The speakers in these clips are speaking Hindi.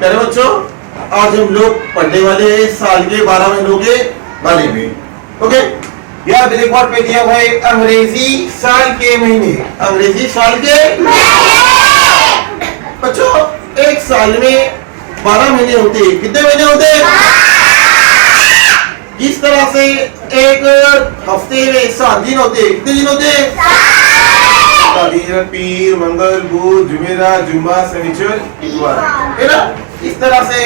प्यारे बच्चों, आज हम लोग पढ़ने वाले हैं साल के 12 महीनों के बारे में। ओके, यहाँ ब्लैक बोर्ड पे दिया हुआ है अंग्रेजी साल के महीने। अंग्रेजी साल के बच्चों, एक साल में 12 महीने होते हैं। कितने महीने होते हैं? किस तरह से एक हफ्ते में 7 दिन होते हैं? कितने दिन होते हैं? पीर, मंगल, बुध, जुमेरात, जुम्मा, शनिचर, इतवार, है ना? इस तरह से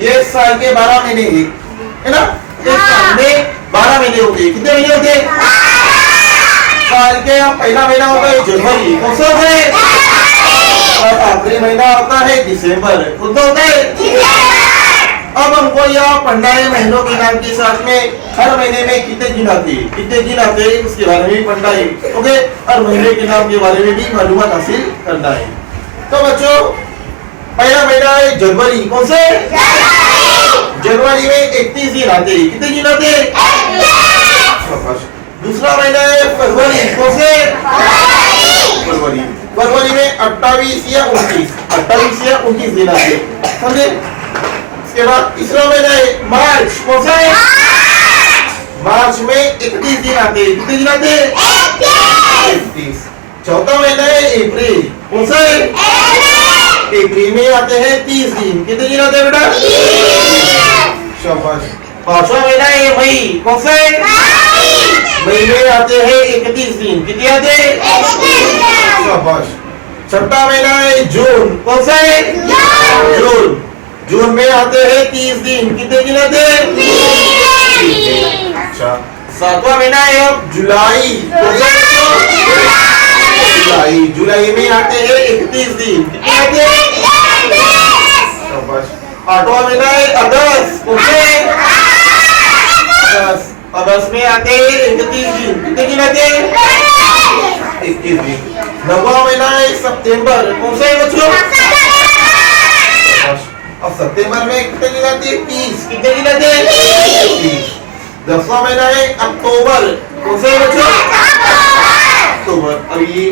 ये साल के 12 महीने है ना? एक साल में 12 महीने होते हैं। कितने महीने होते हैं? साल के पहला महीना होता है जनवरी, कौन सा होता है? और आखिरी महीना होता है दिसंबर, कौन सा होता है? अब हमको यह पढ़ना है महीनों के नाम के साथ में हर महीने में कितने दिन आते हैं, कितने दिन आते हैं उसके बारे में भी पढ़ना है। ओके, और महीने के नाम के बारे में भी मालूमात हासिल करना है। तो बच्चों, पहला महीना है जनवरी, कौन से? जनवरी में 31 दिन आते हैं। कितने दिन आते हैं? दूसरा महीना है फरवरी, कौन से? फरवरी। फरवरी में 28 या 29 दिन आते हैं, समझे? इसके बाद तीसरा महीना है मार्च, कौन सा है? मार्च में 31 दिन आते हैं। कितने दिन आते हैं? 31। चौथा महीना है अप्रैल, कौन सा है? अप्रैल में आते हैं 30 दिन। कितने दिन आते हैं बेटा? शाबाश। पांचवा महीना है मई, कौन सा है? मई में आते हैं 31 दिन। कितने आते हैं? शाबाश। छठा महीना है जून, कौन सा है? जून। जून में आते हैं 30 दिन। कितने दिन आते हैं? 30। अच्छा। सातवां महीना है अब जुलाई, जुलाई। जुलाई में आते हैं 31 दिन। कितने आते हैं? आठवां महीना है अगस्त, अगस्त। अगस्त में आते हैं 31 दिन। कितने दिन आते हैं? 21 दिन। नौवां महीना है सितंबर, कौन सा है बच्चों? अब सितंबर में कितने दिन आते हैं? 30। कितने दिन आते हैं? 30। 10वां महीना है अक्टूबर, कौन सा है बच्चों? अक्टूबर। अब ये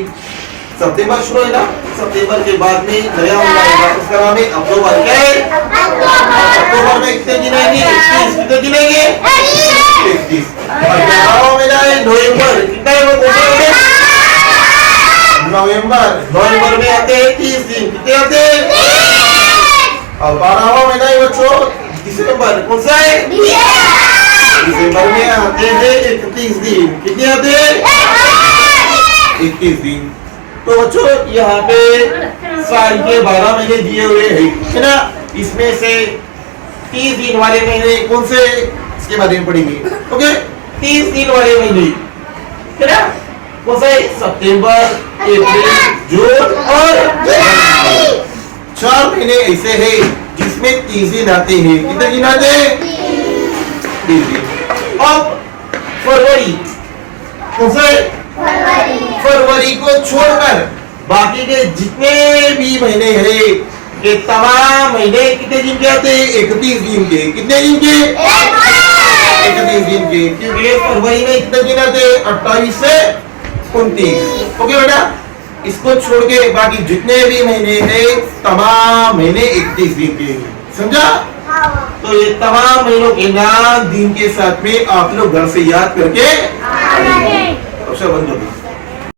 सितंबर शुरू है ना, सितंबर के बाद में नया महीना आएगा, उसका नाम है अक्टूबर। क्या है? अक्टूबर में कितने दिन आएंगे? 31। कितने दिन आएंगे? 31। और 11वां महीना है नवंबर, कितना है वो? नवंबर। नवंबर में आते हैं 30 दिन। कितने आते हैं? और 12वां महीना है बच्चों दिसंबर, कौन सा है? दिसंबर में आते हैं 31 दिन। कितने आते हैं? 21 दिन। तो बच्चों, यहाँ पे साल के 12 महीने दिए हुए हैं, है ना? इसमें से 30 दिन वाले महीने कौन से, इसके बारे में पढ़ेंगे। ओके, 30 दिन वाले महीने, है ना? कौन सा है? सितंबर, अप्रैल, जून और जुलाई। 4 महीने ऐसे हैं जिसमें 30 दिन आते हैं। कितने दिन आते हैं? 30 दिन। अब फरवरी, कौन सा है? फरवरी को छोड़कर बाकी के जितने भी महीने हैं, ये तमाम महीने कितने दिन के आते हैं? 31 दिन के। कितने दिन के? 31 दिन के। क्योंकि फरवरी में कितने दिन आते हैं? 28 से 29। ओके बेटा, इसको छोड़ के बाकी जितने भी महीने हैं तमाम महीने 31 दिन के, समझा? तो ये तमाम महीनों के नाम दिन के साथ में आप लोग घर से याद करके बंद हो गई।